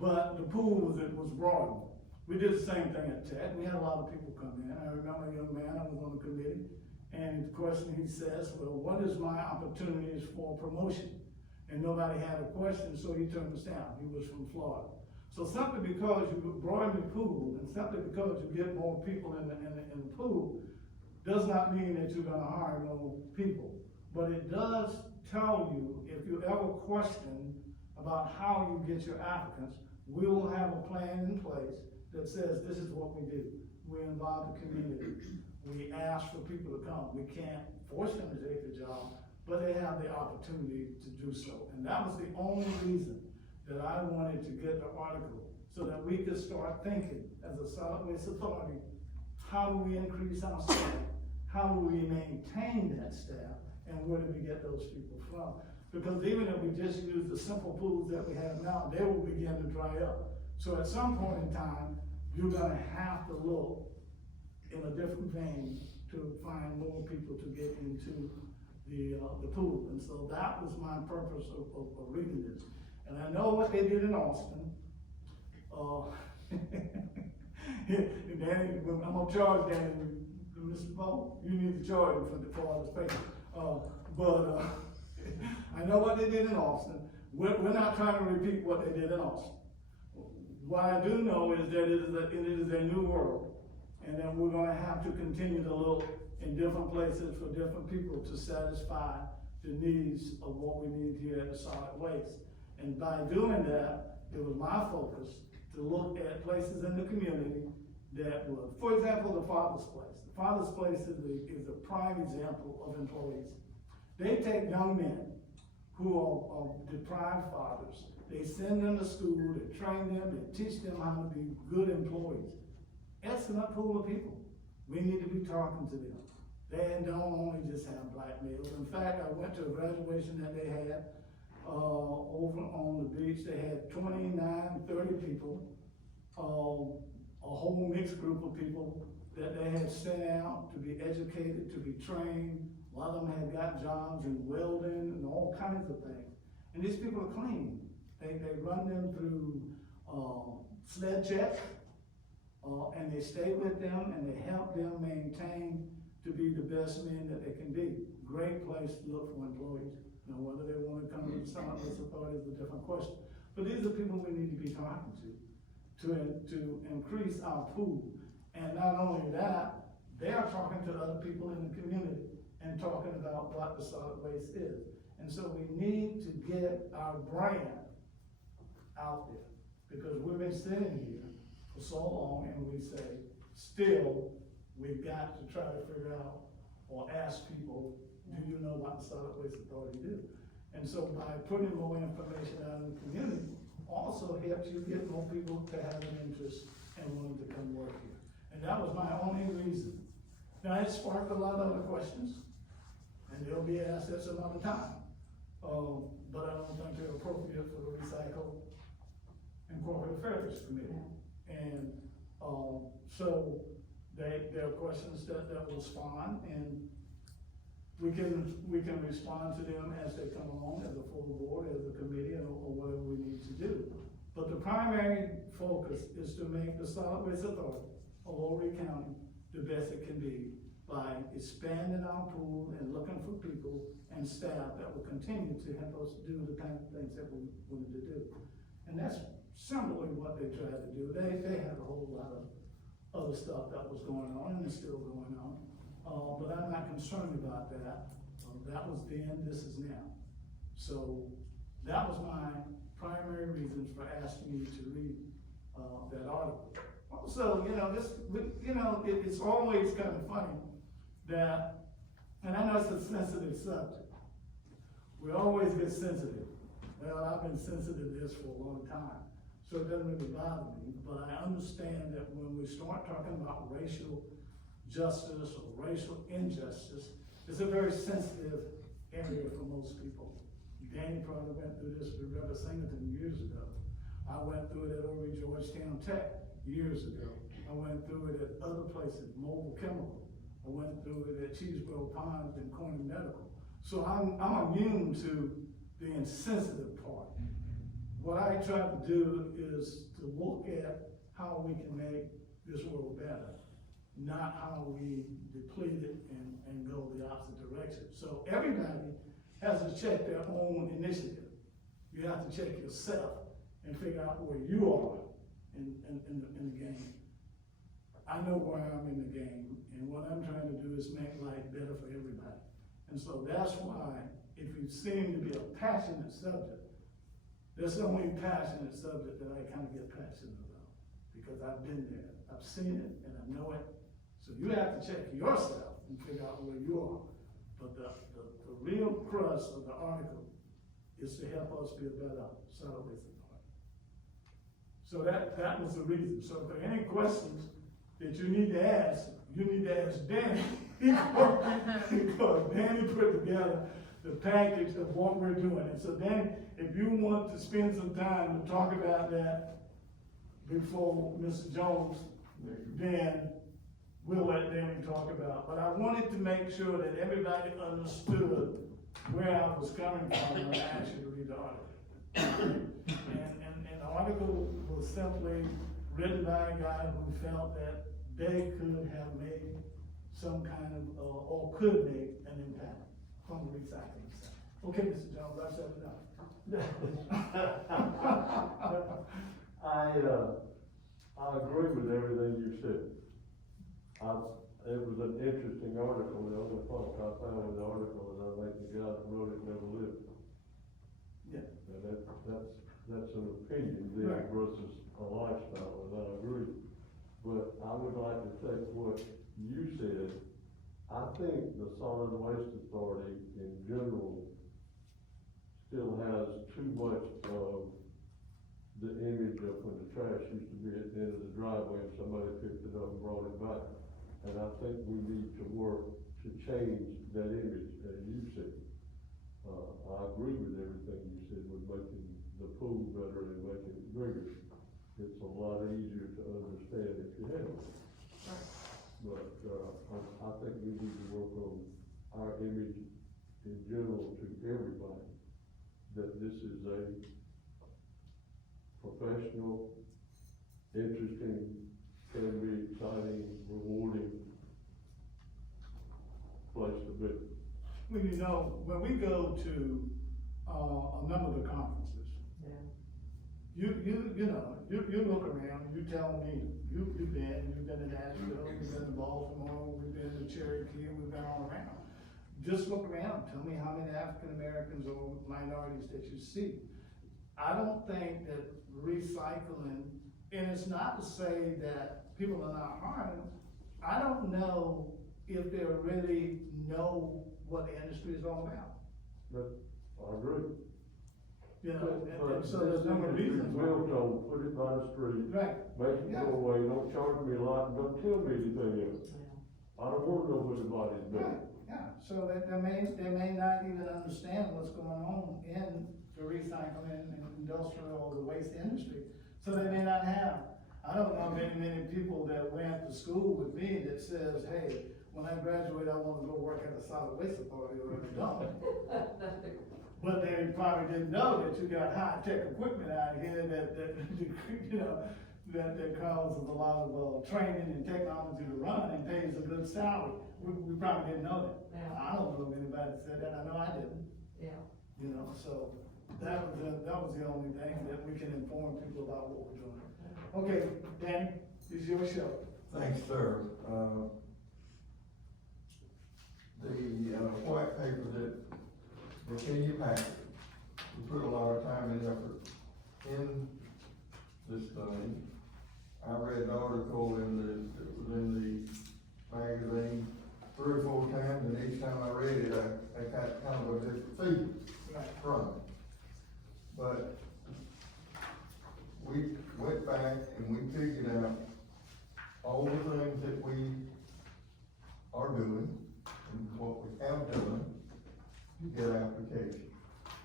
but the pool was broadened. We did the same thing at Tech. We had a lot of people come in. I remember a young man, I was on the committee, and the question he says, well, what is my opportunities for promotion? And nobody had a question, so he turned us down. He was from Florida. So simply because you broaden the pool, and simply because you get more people in the pool, does not mean that you're gonna hire more people. But it does tell you, if you ever question about how you get your applicants, we will have a plan in place that says this is what we do. We involve the community. We ask for people to come. We can't force them to take the job, but they have the opportunity to do so. And that was the only reason that I wanted to get the article, so that we could start thinking as a solid waste authority, how do we increase our staff? How do we maintain that staff? And where do we get those people from? Because even if we just use the simple pools that we have now, they will begin to dry up. So at some point in time, you're gonna have to look in a different vein to find more people to get into the pool. And so that was my purpose of reading this. And I know what they did in Austin. Danny, I'm gonna charge Danny, Mr. Bo, you need to charge him for all this paper. I know what they did in Austin. We're not trying to repeat what they did in Austin. What I do know is that it is a new world, and that we're gonna have to continue to look in different places for different people to satisfy the needs of what we need here at the solid waste. And by doing that, it was my focus to look at places in the community that would, for example, the Father's Place. The Father's Place is a prime example of employees. They take young men who are deprived fathers. They send them to school, they train them, they teach them how to be good employees. Excellent pool of people. We need to be talking to them. They don't only just have black males. In fact, I went to a graduation that they had over on the beach. They had 29, 30 people, a whole mixed group of people that they had sent out to be educated, to be trained. A lot of them had got jobs in welding and all kinds of things. And these people are clean. They run them through sled checks, and they stay with them and they help them maintain to be the best men that they can be. Great place to look for employees. Now, whether they want to come to the solid waste authority is a different question. But these are people we need to be talking to increase our pool. And not only that, they are talking to other people in the community and talking about what the solid waste is. And so we need to get our brand out there, because we've been sitting here for so long and we say, still, we've got to try to figure out or ask people, do you know what the solid waste authority do? And so by putting more information out in the community also helps you get more people to have an interest that was my only reason. Now, it sparked a lot of other questions, and they'll be asked at some other time. But I don't think they're appropriate for the Recycle and Corporate Affairs Committee. And, so there are questions that will spawn, and we can respond to them as they come along, as a full board, as a committee, or whatever we need to do. But the primary focus is to make the Solid Waste Authority of Horry County the best it can be by expanding our pool and looking for people and staff that will continue to help us do the kind of things that we wanted to do. And that's similarly what they tried to do. They had a whole lot of other stuff that was going on, and it's still going on. But I'm not concerned about that. That was then, this is now. So that was my primary reasons for asking you to read, that article. Also, it's always kind of funny that, and I know it's a sensitive subject. We always get sensitive. Well, I've been sensitive to this for a long time, so it doesn't really bother me, but I understand that when we start talking about racial justice or racial injustice, it's a very sensitive area for most people. Danny probably went through this with Reverend Singleton years ago. I went through it at Oregon Georgetown Tech years ago. I went through it at other places, Mobile Chemical. I went through it at Cheeseboro Pines and Corning Medical. So I'm immune to the insensitive part. What I try to do is to look at how we can make this world better, not how we deplete it and go the opposite direction. So everybody has to check their own initiative. You have to check yourself and figure out where you are in the game. I know where I'm in the game, and what I'm trying to do is make life better for everybody. And so that's why, if you seem to be a passionate subject, that's the only passionate subject that I kind of get passionate about, because I've been there, I've seen it, and I know it. So you have to check yourself and figure out where you are. But the real crux of the article is to help us be a better solid waste authority. So that was the reason. So if there are any questions that you need to ask Danny. Because Danny put together the package of what we're doing. And so Danny, if you want to spend some time to talk about that before Mr. Jones, then we'll let Danny talk about it. But I wanted to make sure that everybody understood where I was coming from when I asked you to read the article. And the article was simply written by a guy who felt that they could have made some kind of, or could make an impact from the recycling side. Okay, Mr. Jones, I've said enough. I agree with everything you said. It was an interesting article. The only fault I found in the article is I think the guy that wrote it never lived. Yeah. And that's an opinion then Right. versus a lifestyle, and I agree. But I would like to take what you said. I think the Solid Waste Authority in general still has too much of the image of when the trash used to be at the end of the driveway and somebody picked it up and brought it back. And I think we need to work to change that image, as you said. I agree with everything you said with making the pool better and making it bigger. It's a lot easier to understand if you have it. But, I think we need to work on our image in general to everybody, that this is a professional, interesting, can be exciting, rewarding place to be. Well, when we go to, a number of the conferences, you look around, you tell me, you've been in Nashville, you've been in Baltimore, we've been to Cherokee, we've been all around. Just look around, tell me how many African Americans or minorities that you see. I don't think that recycling, and it's not to say that people are not harmed, I don't know if they really know what the industry is all about. But I agree. You know, But and so there's no more this is reasons. built on, put it by the street, Right, make it Yeah. go away, don't charge me a lot, and don't tell me anything else. I don't wanna know what the body's right, doing. yeah, so they may not even understand what's going on in the recycling and industrial or the waste industry. So they may not have, I don't know many people that went to school with me that says, hey, when I graduate, I wanna go work at a solid waste authority or a dump. But they probably didn't know that you got high-tech equipment out here that, you know, that causes a lot of, training and technology to run and pays a good salary. We probably didn't know that. Yeah. I don't know if anybody said that, I know I didn't, Yeah. you know, so that was the only thing that we can inform people about what we're doing. Okay, Danny, it's your show. Thanks, sir. The, white paper that's in your packet, we put a lot of time and effort in this thing. I read the article that was in the magazine 3 or 4 times, and each time I read it, I got kind of a different feeling from it. But we went back and we figured out all the things that we are doing and what we have done to get applications,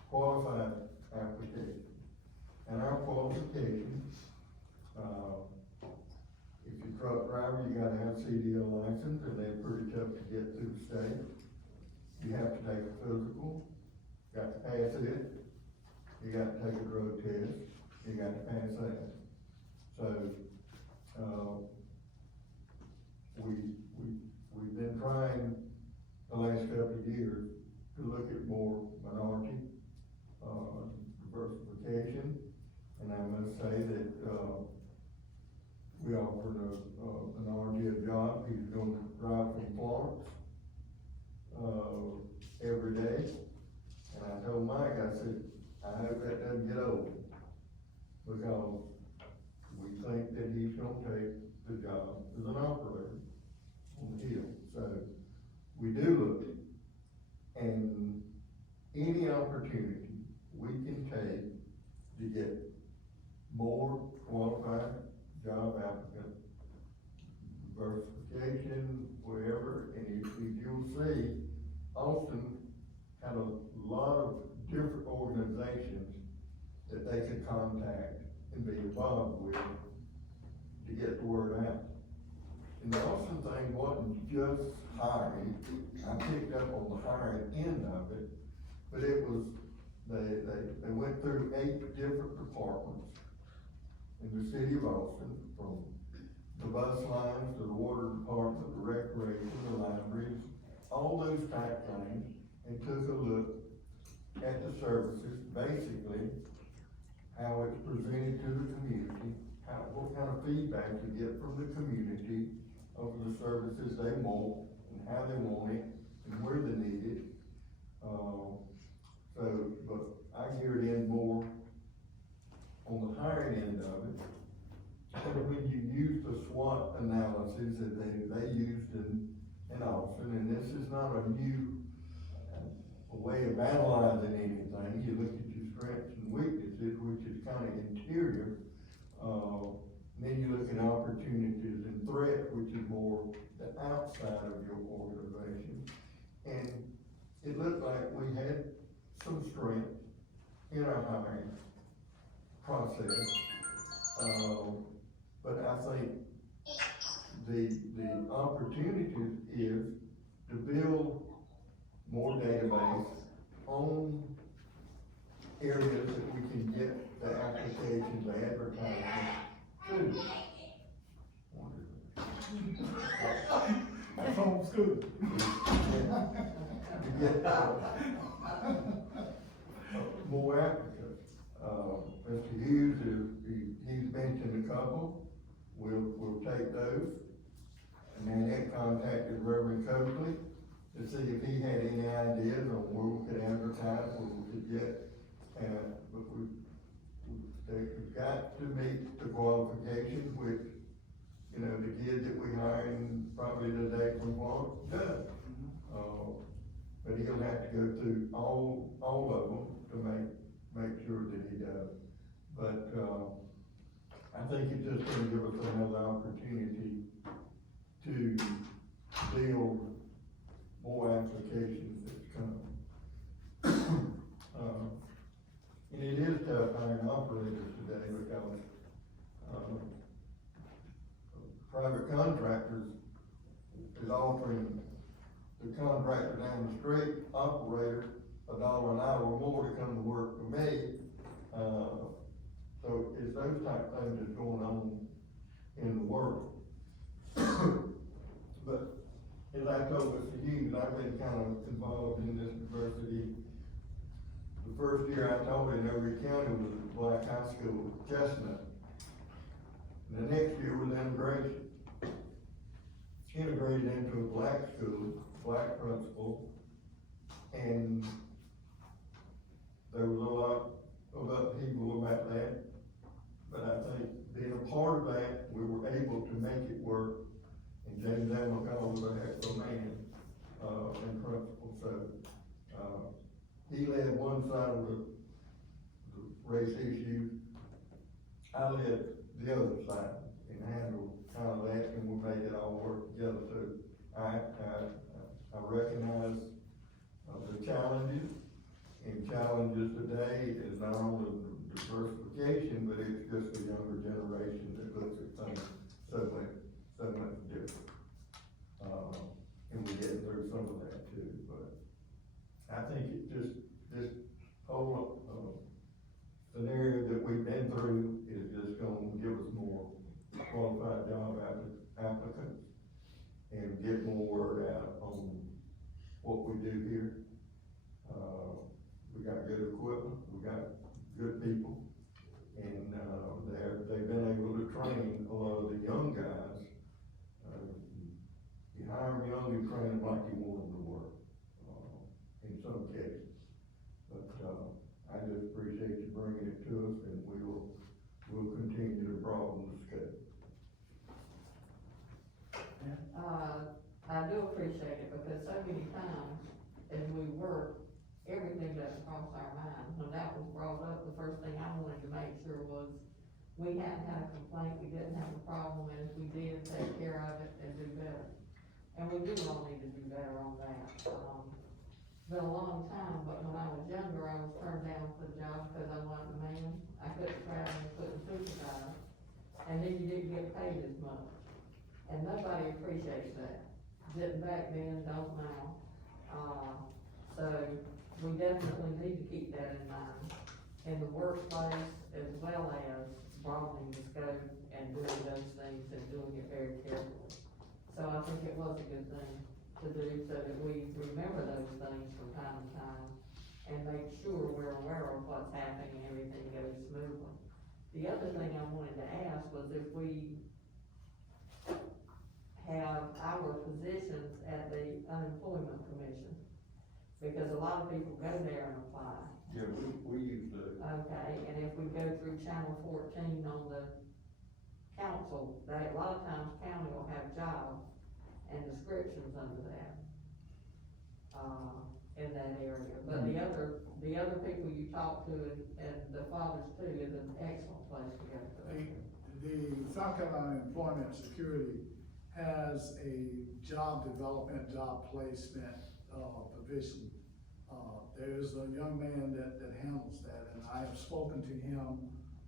qualified applications. And our qualifications, if you're a truck driver, you gotta have CDL license, and they're pretty tough to get through the state. You have to take a physical, got to pass it, you got to take a drug test, you got to pass that. So, we've been trying the last couple of years to look at more minority, diversification. And I must say that, we offered a minority a job. He's going to drive from Florence, every day. And I told Mike, I said, I hope that doesn't get old, because we think that he's gonna take the job as an operator on the hill. So we do look, and any opportunity we can take to get more qualified job applicants, diversification, wherever, and if you'll see, Austin had a lot of different organizations that they could contact and be involved with to get the word out. And the Austin thing wasn't just hiring. I picked up on the hiring end of it, but it was, they went through 8 different departments in the city of Austin, from the bus lines to the water department, the recreation, the libraries, all those type things, and took a look at the services, basically, how it's presented to the community, what kind of feedback you get from the community of the services they want, and how they want it, and where they need it. But I geared in more on the hiring end of it. And when you use the SWOT analysis that they used in Austin, and this is not a new way of analyzing anything. You look at your strengths and weaknesses, which is kind of interior. Then you look at opportunities and threats, which is more the outside of your organization. And it looked like we had some strength in our hiring process. But I think the opportunity is to build more database on areas that we can get the applications, the advertising to. That's homeschool. To get more applicants. Mr. Hughes he's mentioned a couple. We'll take those. And then it contacted Reverend Coakley to see if he had any ideas on where we could advertise, where we could get, but they've got to meet the qualifications, which, you know, the kid that we hired probably today from Florence does. But he'll have to go through all of them to make make sure that he does. But, I think it's just gonna give us another opportunity to build more applications that's coming. And it is tough hiring operators today because, private contractors is offering the contractor down the street operator $1 an hour more to come to work for me. So it's those type of things that's going on in the world. But as I told Mr. Hughes, I've been kind of involved in this diversity. The first year I taught in every county was a black high school, Chestnut. The next year was integration. Integrated into a black school, black principal, and there was a lot of upheaval about that. But I think being a part of that, we were able to make it work. And James M. McCall was a heck of a man, and principal, so, he led one side of the race issue. I led the other side and handled kind of that, and we made it all work together. So I recognize the challenges, and challenges today is not only diversification, but it's just the younger generation that looks at things so much different. And we're getting through some of that too, but I think it just, this whole, scenario that we've been through is just gonna give us more qualified job applicants and get more word out on what we do here. We got good equipment, we got good people, and, they've been able to train a lot of the young guys. You hire them young, you train them like you want them to work, in some cases. But, I just appreciate you bringing it to us, and we'll continue to broaden the scope. I do appreciate it, because so many times, as we work, everything doesn't cross our mind. When that was brought up, the first thing I wanted to make sure was, we hadn't had a complaint, we didn't have a problem, and if we did, take care of it and do better. And we do all need to do better on that. It's been a long time, but when I was younger, I was turned down for the job because I wasn't a man. I couldn't travel, couldn't supervise, and then you didn't get paid as much. And nobody appreciates that. Didn't back then, don't now. So we definitely need to keep that in mind in the workplace, as well as broadening the scope and doing those things and doing it very carefully. So I think it was a good thing to do, so that we remember those things from time to time and make sure we're aware of what's happening and everything goes smoothly. The other thing I wanted to ask was if we have our positions at the unemployment commission, because a lot of people go there and apply. Yeah, we use the. Okay, and if we go through channel 14 on the council, a lot of times county will have jobs and descriptions under that, in that area. But the other people you talk to and the fathers too is an excellent place to go to. The South Carolina Employment Security has a job development, job placement, provision. There's a young man that handles that, and I have spoken to him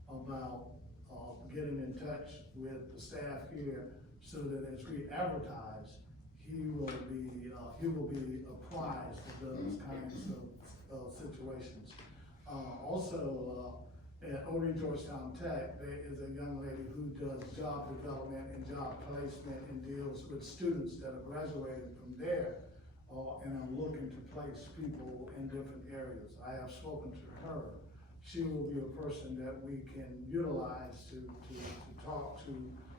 about, getting in touch with the staff here so that as we advertise, he will be apprised of those kinds of situations. Also, at Odie Georgetown Tech, there is a young lady who does job development and job placement and deals with students that are graduated from there, and are looking to place people in different areas. I have spoken to her. She will be a person that we can utilize to talk to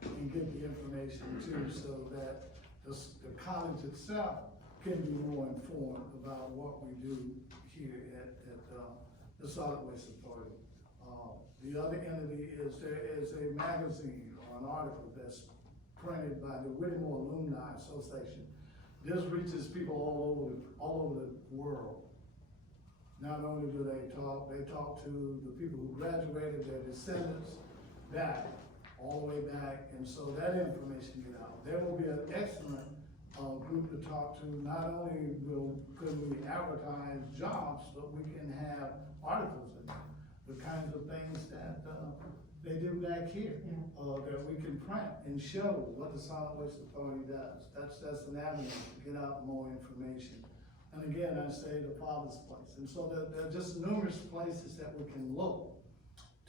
and get the information to, so that the college itself can be more informed about what we do here at the Solid Waste Authority. The other entity is, there is a magazine or an article that's printed by the Whittemore Alumni Association. This reaches people all over the world. Not only do they talk to the people who graduated, their descendants, back, all the way back, and so that information get out. There will be an excellent, group to talk to. Not only could we advertise jobs, but we can have articles in there, the kinds of things that, they do back here, that we can print and show what the Solid Waste Authority does. That's an avenue to get out more information. And again, I say the Father's place. And so there are just numerous places that we can look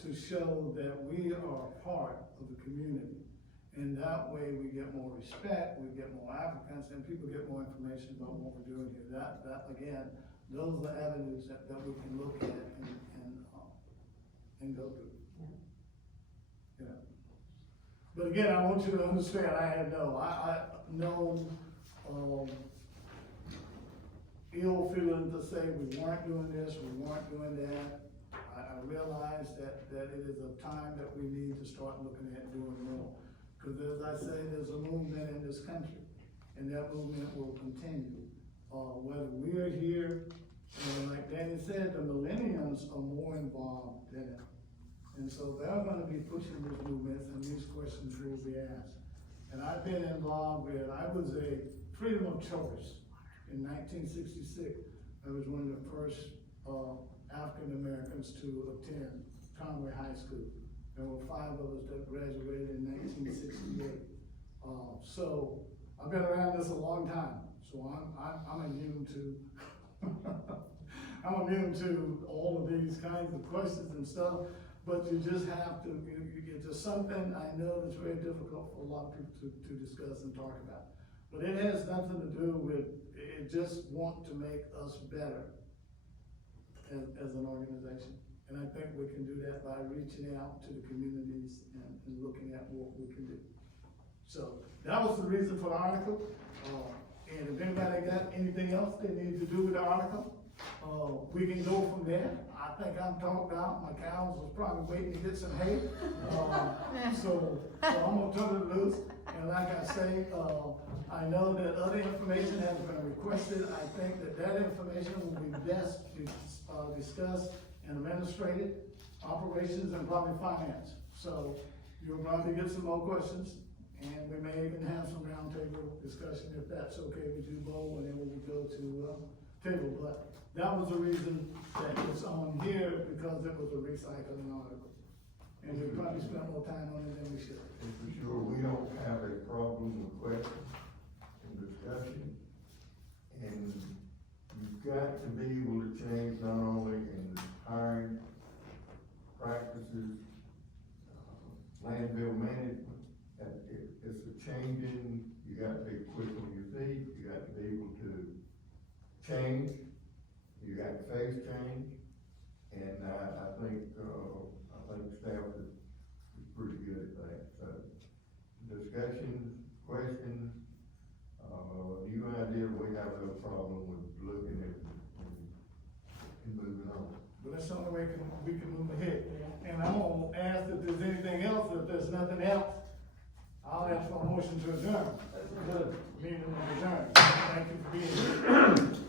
to show that we are part of the community. And that way we get more respect, we get more applicants, and people get more information about what we're doing here. That again, those are avenues that we can look at and go through. Yeah. But again, I want you to understand, I no ill feeling to say we weren't doing this, we weren't doing that. I realize that it is a time that we need to start looking at doing more. Because as I say, there's a movement in this country, and that movement will continue. Whether we're here, like Danny said, the millennials are more involved in it. And so they're gonna be pushing these movements, and these questions will be asked. And I've been involved with, I was a freedom of choice in 1966. I was one of the first African Americans to attend Conway High School. There were 5 of us that graduated in 1968. So I've been around this a long time. So I'm immune to, I'm immune to all of these kinds of questions and stuff. But you just have to, it's just something I know that's very difficult for a lot of people to discuss and talk about. But it has nothing to do with, it just want to make us better as an organization. And I think we can do that by reaching out to the communities and looking at what we can do. So that was the reason for the article. And if anybody got anything else they need to do with the article, we can go from there. I think I'm talked out. My cows was probably waiting to get some hay. So I'm gonna turn it loose. And like I say, I know that other information has been requested. I think that information will be best discussed in administrative, operations, and probably finance. So you'll probably get some more questions, and we may even have some roundtable discussion if that's okay with you, Bo, whenever we go to table. But that was the reason that it's on here, because it was a recycling article. And we probably spent more time on it than we should. And for sure, we don't have a problem with questions and discussion. And you've got to be able to change not only in hiring practices, landfill management. It's a changing, you got to be quick on your feet, you got to be able to change, you got to face change. And I think staff is pretty good at that. So discussions, questions, new idea, we have no problem with looking at it and moving on. But that's the only way we can move ahead. And I'm gonna ask if there's anything else. If there's nothing else, I'll ask for a motion to adjourn. Good. Meeting adjourned. Thank you for being here.